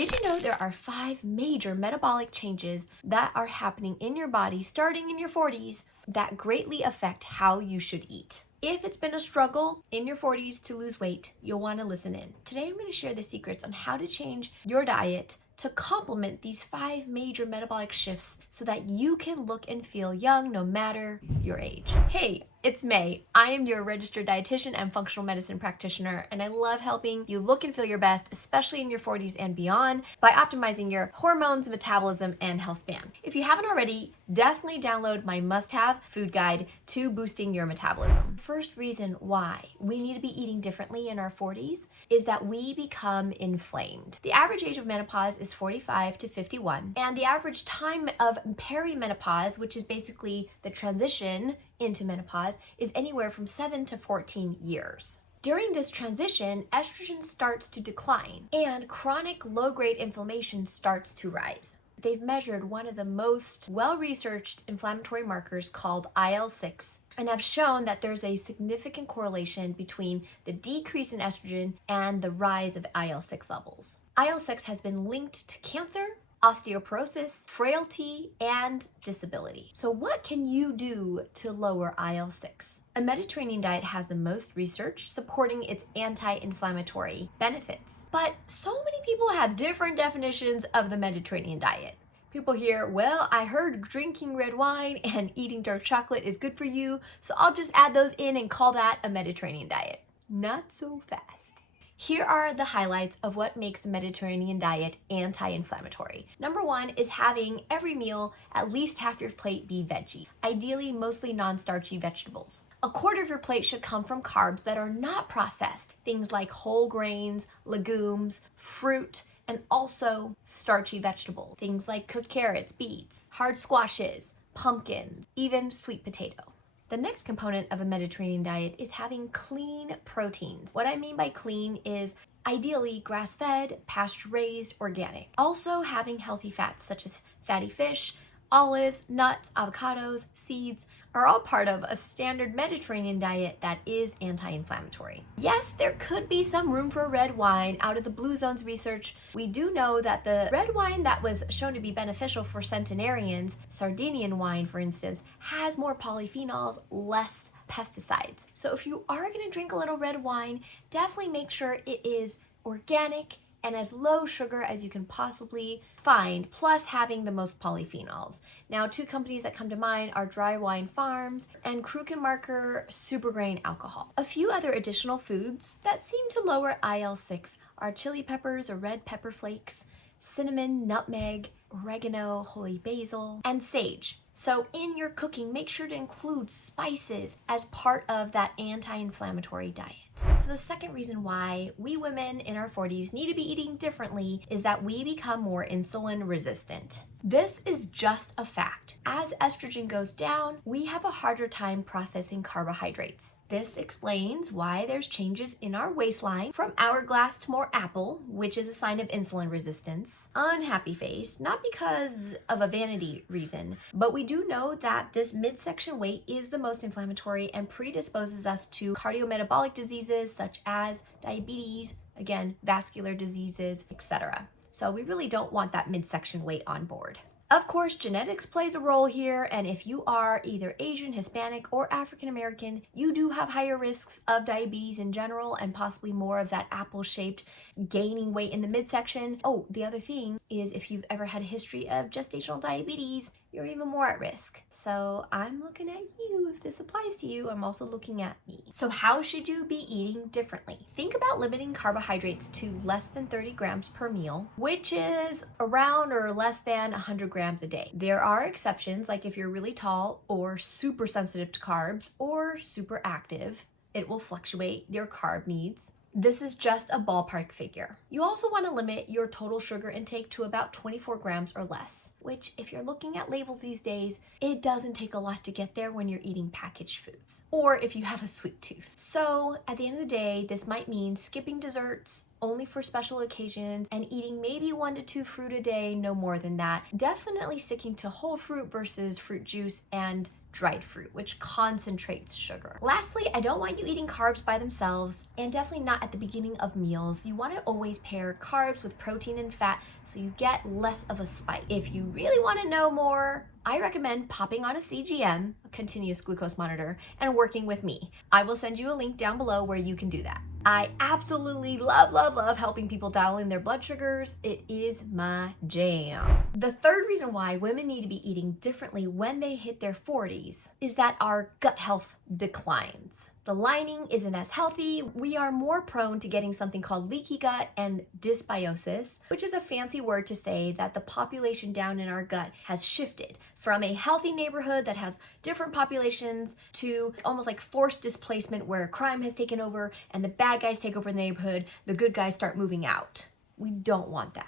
Did you know there are 5 major metabolic changes that are happening in your body starting in your 40s that greatly affect how you should eat? If it's been a struggle in your 40s to lose weight, you'll want to listen in. Today I'm going to share the secrets on how to change your diet to complement these 5 major metabolic shifts so that you can look and feel young no matter your age. Hey, it's May. I am your registered dietitian and functional medicine practitioner, and I love helping you look and feel your best, especially in your 40s and beyond, by optimizing your hormones, metabolism, and health span. If you haven't already, definitely download my must-have food guide to boosting your metabolism. First reason why we need to be eating differently in our 40s is that we become inflamed. The average age of menopause is 45 to 51, and the average time of perimenopause, which is basically the transition into menopause, is anywhere from 7 to 14 years. During this transition, estrogen starts to decline and chronic low-grade inflammation starts to rise. They've measured one of the most well-researched inflammatory markers called IL-6 and have shown that there's a significant correlation between the decrease in estrogen and the rise of IL-6 levels. IL-6 has been linked to cancer, osteoporosis, frailty, and disability. So what can you do to lower IL-6? A Mediterranean diet has the most research supporting its anti-inflammatory benefits. But so many people have different definitions of the Mediterranean diet. People hear, well, I heard drinking red wine and eating dark chocolate is good for you, so I'll just add those in and call that a Mediterranean diet. Not so fast. Here are the highlights of what makes the Mediterranean diet anti-inflammatory. Number 1 is having every meal at least half your plate be veggie, ideally mostly non-starchy vegetables. A quarter of your plate should come from carbs that are not processed, things like whole grains, legumes, fruit, and also starchy vegetables, things like cooked carrots, beets, hard squashes, pumpkins, even sweet potato. The next component of a Mediterranean diet is having clean proteins. What I mean by clean is ideally grass-fed, pasture-raised, organic. Also having healthy fats such as fatty fish, olives, nuts, avocados, seeds are all part of a standard Mediterranean diet that is anti-inflammatory. Yes, there could be some room for red wine. Out of the Blue Zones research, we do know that the red wine that was shown to be beneficial for centenarians, Sardinian wine for instance, has more polyphenols, less pesticides. So if you are going to drink a little red wine, definitely make sure it is organic and as low sugar as you can possibly find, plus having the most polyphenols. Now, 2 companies that come to mind are Dry Wine Farms and Krukenmarker Supergrain Alcohol. A few other additional foods that seem to lower IL-6 are chili peppers or red pepper flakes, cinnamon, nutmeg, oregano, holy basil, and sage. So in your cooking, make sure to include spices as part of that anti-inflammatory diet. So the second reason why we women in our 40s need to be eating differently is that we become more insulin resistant. This is just a fact. As estrogen goes down, we have a harder time processing carbohydrates. This explains why there's changes in our waistline from hourglass to more apple, which is a sign of insulin resistance, unhappy face, not because of a vanity reason, but we do know that this midsection weight is the most inflammatory and predisposes us to cardiometabolic diseases such as diabetes, again, vascular diseases, etc. So we really don't want that midsection weight on board. Of course, genetics plays a role here, and if you are either Asian, Hispanic, or African American, you do have higher risks of diabetes in general and possibly more of that apple-shaped gaining weight in the midsection. Oh, the other thing is if you've ever had a history of gestational diabetes, you're even more at risk. So I'm looking at you. If this applies to you, I'm also looking at me. So how should you be eating differently? Think about limiting carbohydrates to less than 30 grams per meal, which is around or less than 100 grams a day. There are exceptions, like if you're really tall or super sensitive to carbs or super active, it will fluctuate your carb needs. This is just a ballpark figure. You also want to limit your total sugar intake to about 24 grams or less, which if you're looking at labels these days, it doesn't take a lot to get there when you're eating packaged foods or if you have a sweet tooth. So at the end of the day, this might mean skipping desserts, only for special occasions, and eating maybe 1 to 2 fruit a day, no more than that. Definitely sticking to whole fruit versus fruit juice and dried fruit, which concentrates sugar. Lastly, I don't want you eating carbs by themselves, and definitely not at the beginning of meals. You want to always pair carbs with protein and fat so you get less of a spike. If you really want to know more, I recommend popping on a CGM, a continuous glucose monitor, and working with me. I will send you a link down below where you can do that. I absolutely love helping people dial in their blood sugars. It is my jam. The third reason why women need to be eating differently when they hit their 40s is that our gut health declines. The lining isn't as healthy. We are more prone to getting something called leaky gut and dysbiosis, which is a fancy word to say that the population down in our gut has shifted from a healthy neighborhood that has different populations to almost like forced displacement where crime has taken over and the bad guys take over the neighborhood, the good guys start moving out. We don't want that.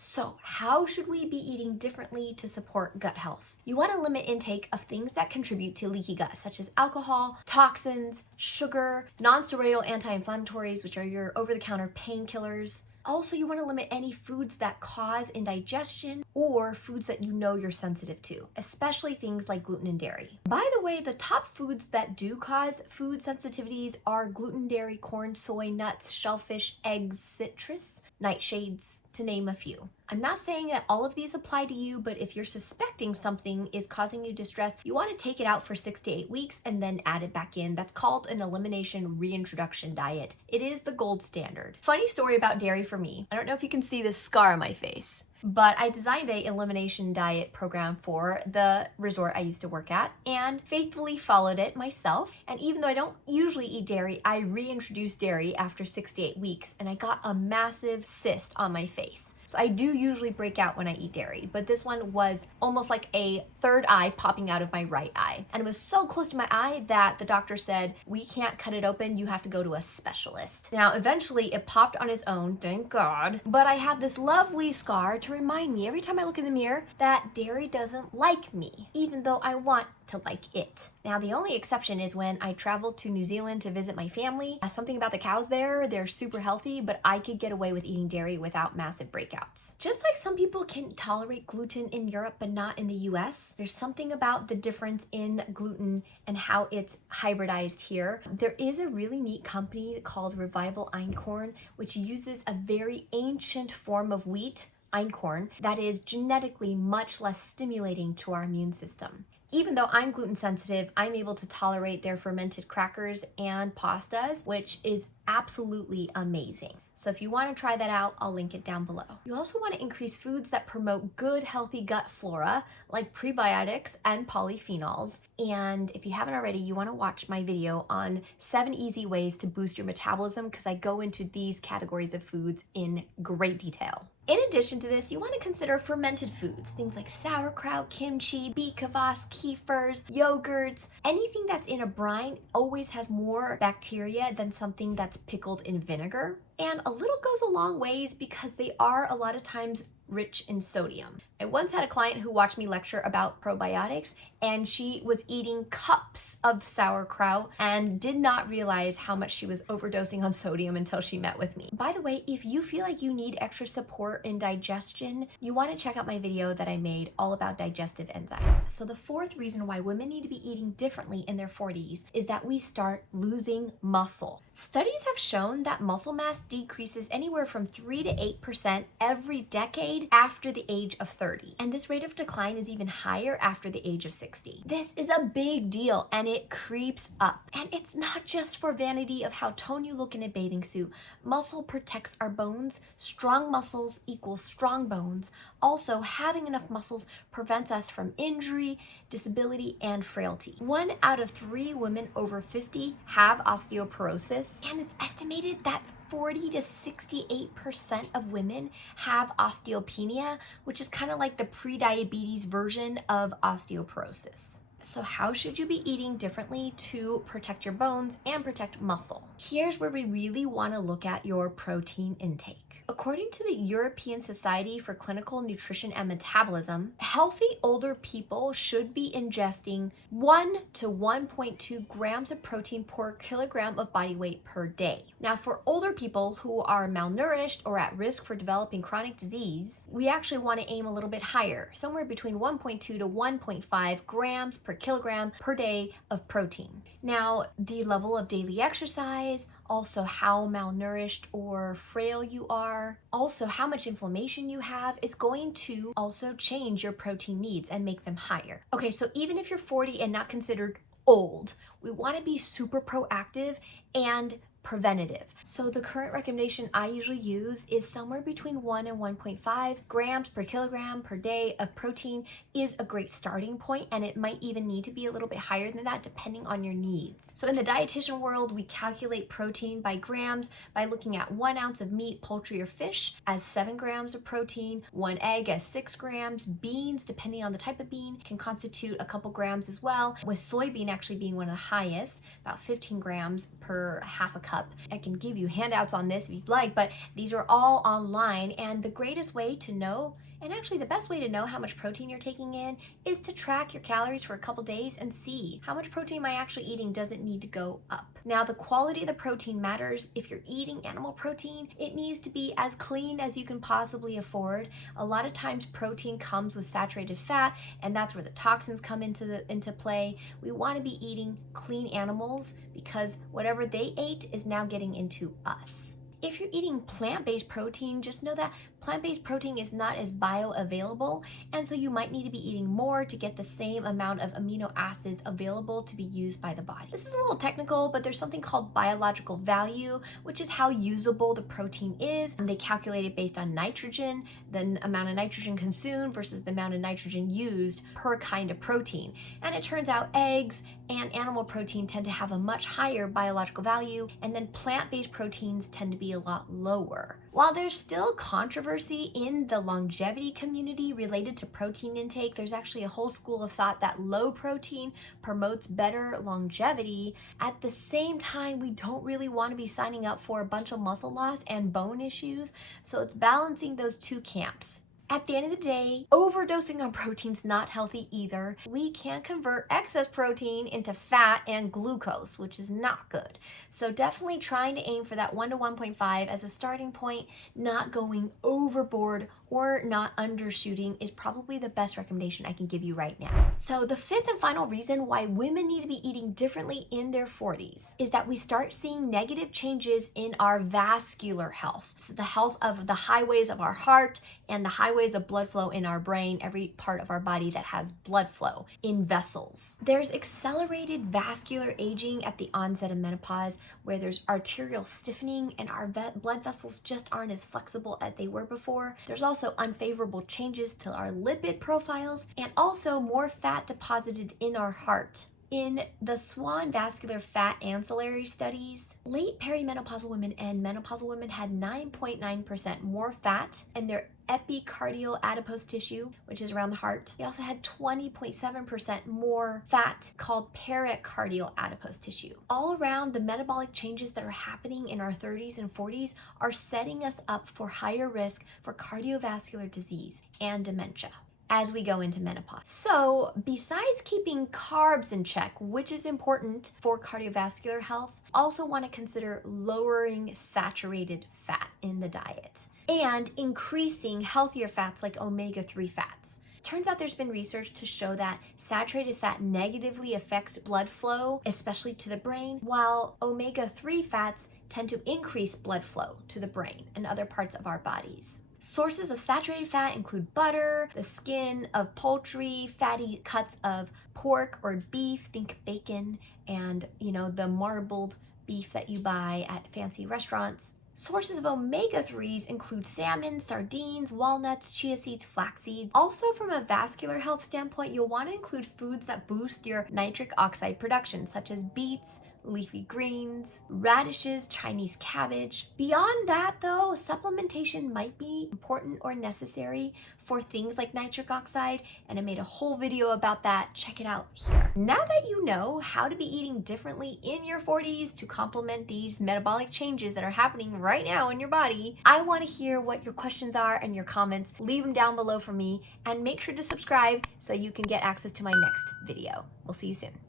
So how should we be eating differently to support gut health? You want to limit intake of things that contribute to leaky gut, such as alcohol, toxins, sugar, non-steroidal anti-inflammatories, which are your over-the-counter painkillers. Also, you want to limit any foods that cause indigestion or foods that you know you're sensitive to, especially things like gluten and dairy. By the way, the top foods that do cause food sensitivities are gluten, dairy, corn, soy, nuts, shellfish, eggs, citrus, nightshades, to name a few. I'm not saying that all of these apply to you, but if you're suspecting something is causing you distress, you want to take it out for 6 to 8 weeks and then add it back in. That's called an elimination reintroduction diet. It is the gold standard. Funny story about dairy for me. I don't know if you can see this scar on my face, but I designed a elimination diet program for the resort I used to work at and faithfully followed it myself. And even though I don't usually eat dairy, I reintroduced dairy after 6 to 8 weeks and I got a massive cyst on my face. So I do usually break out when I eat dairy, but this one was almost like a third eye popping out of my right eye. And it was so close to my eye that the doctor said, we can't cut it open, you have to go to a specialist. Now, eventually it popped on its own, thank God, but I have this lovely scar to remind me every time I look in the mirror that dairy doesn't like me, even though I want to like it. Now, the only exception is when I traveled to New Zealand to visit my family. Something about the cows there, they're super healthy, but I could get away with eating dairy without massive breakouts. Just like some people can tolerate gluten in Europe, but not in the US, there's something about the difference in gluten and how it's hybridized here. There is a really neat company called Revival Einkorn, which uses a very ancient form of wheat, einkorn, that is genetically much less stimulating to our immune system. Even though I'm gluten sensitive, I'm able to tolerate their fermented crackers and pastas, which is absolutely amazing. So if you want to try that out, I'll link it down below. You also want to increase foods that promote good, healthy gut flora, like prebiotics and polyphenols. And if you haven't already, you want to watch my video on 7 easy ways to boost your metabolism, because I go into these categories of foods in great detail. In addition to this, you want to consider fermented foods, things like sauerkraut, kimchi, beet kvass, kefirs, yogurts. Anything that's in a brine always has more bacteria than something that's pickled in vinegar. And a little goes a long ways because they are a lot of times rich in sodium. I once had a client who watched me lecture about probiotics, and she was eating cups of sauerkraut and did not realize how much she was overdosing on sodium until she met with me. By the way, if you feel like you need extra support in digestion, you want to check out my video that I made all about digestive enzymes. So the fourth reason why women need to be eating differently in their 40s is that we start losing muscle. Studies have shown that muscle mass decreases anywhere from 3 to 8% every decade after the age of 30. And this rate of decline is even higher after the age of 60. This is a big deal and it creeps up. And it's not just for vanity of how toned you look in a bathing suit. Muscle protects our bones. Strong muscles equals strong bones. Also, having enough muscles prevents us from injury, disability, and frailty. 1 out of 3 women over 50 have osteoporosis, and it's estimated that 40 to 68% of women have osteopenia, which is kind of like the pre-diabetes version of osteoporosis. So how should you be eating differently to protect your bones and protect muscle? Here's where we really want to look at your protein intake. According to the European Society for Clinical Nutrition and Metabolism, healthy older people should be ingesting 1 to 1.2 grams of protein per kilogram of body weight per day. Now, for older people who are malnourished or at risk for developing chronic disease, we actually want to aim a little bit higher, somewhere between 1.2 to 1.5 grams per kilogram per day of protein. Now, the level of daily exercise, also how malnourished or frail you are, also how much inflammation you have is going to also change your protein needs and make them higher. Okay, so even if you're 40 and not considered old, we want to be super proactive and preventative. So the current recommendation I usually use is somewhere between 1 and 1.5 grams per kilogram per day of protein is a great starting point, and it might even need to be a little bit higher than that depending on your needs. So in the dietitian world, we calculate protein by grams by looking at 1 ounce of meat, poultry, or fish as 7 grams of protein, 1 egg as 6 grams, beans, depending on the type of bean, can constitute a couple grams as well, with soybean actually being one of the highest, about 15 grams per half a cup. I can give you handouts on this if you'd like, but these are all online, and the greatest way to know, and actually the best way to know how much protein you're taking in, is to track your calories for a couple days and see how much protein am I actually eating. Does it need to go up? Now, the quality of the protein matters. If you're eating animal protein, it needs to be as clean as you can possibly afford. A lot of times protein comes with saturated fat, and that's where the toxins come into play. We want to be eating clean animals because whatever they ate is now getting into us. If you're eating plant-based protein, just know that plant-based protein is not as bioavailable, and so you might need to be eating more to get the same amount of amino acids available to be used by the body. This is a little technical, but there's something called biological value, which is how usable the protein is. And they calculate it based on nitrogen, the amount of nitrogen consumed versus the amount of nitrogen used per kind of protein. And it turns out eggs and animal protein tend to have a much higher biological value, and then plant-based proteins tend to be a lot lower. While there's still controversy in the longevity community related to protein intake, there's actually a whole school of thought that low protein promotes better longevity. At the same time, we don't really want to be signing up for a bunch of muscle loss and bone issues, so it's balancing those two camps. At the end of the day, overdosing on protein's not healthy either. We can convert excess protein into fat and glucose, which is not good. So definitely trying to aim for that 1 to 1.5 as a starting point, not going overboard or not undershooting is probably the best recommendation I can give you right now. So the fifth and final reason why women need to be eating differently in their 40s is that we start seeing negative changes in our vascular health. This is the health of the highways of our heart and the highways of blood flow in our brain, every part of our body that has blood flow in vessels. There's accelerated vascular aging at the onset of menopause, where there's arterial stiffening and our blood vessels just aren't as flexible as they were before. There's also unfavorable changes to our lipid profiles and also more fat deposited in our heart. In the SWAN vascular fat ancillary studies, late perimenopausal women and menopausal women had 9.9% more fat in their epicardial adipose tissue, which is around the heart. They also had 20.7% more fat called pericardial adipose tissue. All around, the metabolic changes that are happening in our 30s and 40s are setting us up for higher risk for cardiovascular disease and dementia as we go into menopause. So besides keeping carbs in check, which is important for cardiovascular health, also want to consider lowering saturated fat in the diet and increasing healthier fats like omega-3 fats. Turns out there's been research to show that saturated fat negatively affects blood flow, especially to the brain, while omega-3 fats tend to increase blood flow to the brain and other parts of our bodies. Sources of saturated fat include butter, the skin of poultry, fatty cuts of pork or beef, think bacon, and the marbled beef that you buy at fancy restaurants. Sources of omega-3s include salmon, sardines, walnuts, chia seeds, flax seeds. Also, from a vascular health standpoint, you'll want to include foods that boost your nitric oxide production, such as beets, leafy greens, radishes, Chinese cabbage. Beyond that though, supplementation might be important or necessary for things like nitric oxide, and I made a whole video about that. Check it out here. Now that you know how to be eating differently in your 40s to complement these metabolic changes that are happening right now in your body, I want to hear what your questions are and your comments. Leave them down below for me, and make sure to subscribe so you can get access to my next video. We'll see you soon.